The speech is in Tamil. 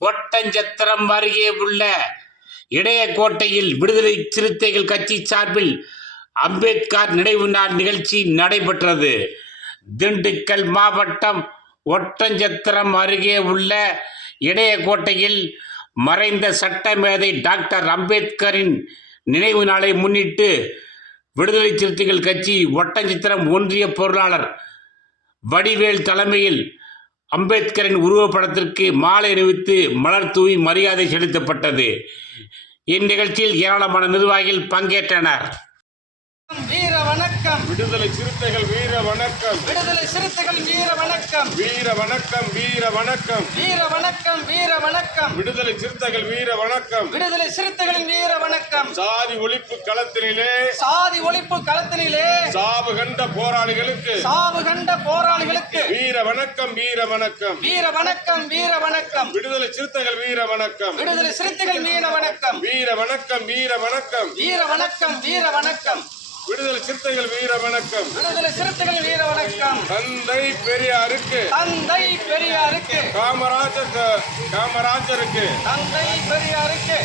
ஒட்டஞ்சத்திரம் அருகே உள்ள இடையக்கோட்டையில் விடுதலை சிறுத்தைகள் கட்சி சார்பில் அம்பேத்கர் நினைவு நாள் நிகழ்ச்சி நடைபெற்றது. திண்டுக்கல் மாவட்டம் ஒட்டஞ்சத்திரம் அருகே உள்ள இடையக்கோட்டையில் மறைந்த சட்டமேதை டாக்டர் அம்பேத்கரின் நினைவு நாளை முன்னிட்டு விடுதலை சிறுத்தைகள் கட்சி ஒட்டஞ்சத்திரம் ஒன்றிய பொருளாளர் வடிவேல் தலைமையில் அம்பேத்கரின் உருவப்படத்திற்கு மாலை அணிவித்து மலர் தூவி மரியாதை செலுத்தப்பட்டது. இந்நிகழ்ச்சியில் ஏராளமான நிர்வாகிகள் பங்கேற்றனர். வீர வணக்கம் விடுதலை சிறுத்தைகள் வீர வணக்கம் விடுதலை சிறுத்தைகள் வீர வணக்கம் வீர வணக்கம் வீர வணக்கம் வீர வணக்கம் வீர வணக்கம் விடுதலை சிறுத்தைகள் வீர வணக்கம் விடுதலை சிறுத்தைகளின் வீர வணக்கம் சாதி ஒழிப்பு களத்தினிலே சாதி ஒழிப்பு களத்தினிலே சாவு கண்ட போராளிகளுக்கு சாவு கண்ட போராளிகளுக்கு வீர வணக்கம் வீர வணக்கம் வீர வணக்கம் வீர வணக்கம் விடுதலை சிறுத்தைகள் வீர வணக்கம் விடுதலை சிறுத்தைகள் வீர வணக்கம் வீர வணக்கம் வீர வணக்கம் வீர வணக்கம் வீர வணக்கம் விடுதலை சிறுத்தைகள் வீர வணக்கம் விடுதலை சிறுத்தைகள் வீர வணக்கம் தந்தை பெரியாருக்கு தந்தை பெரியாருக்கு காமராஜருக்கு தந்தை பெரியாருக்கு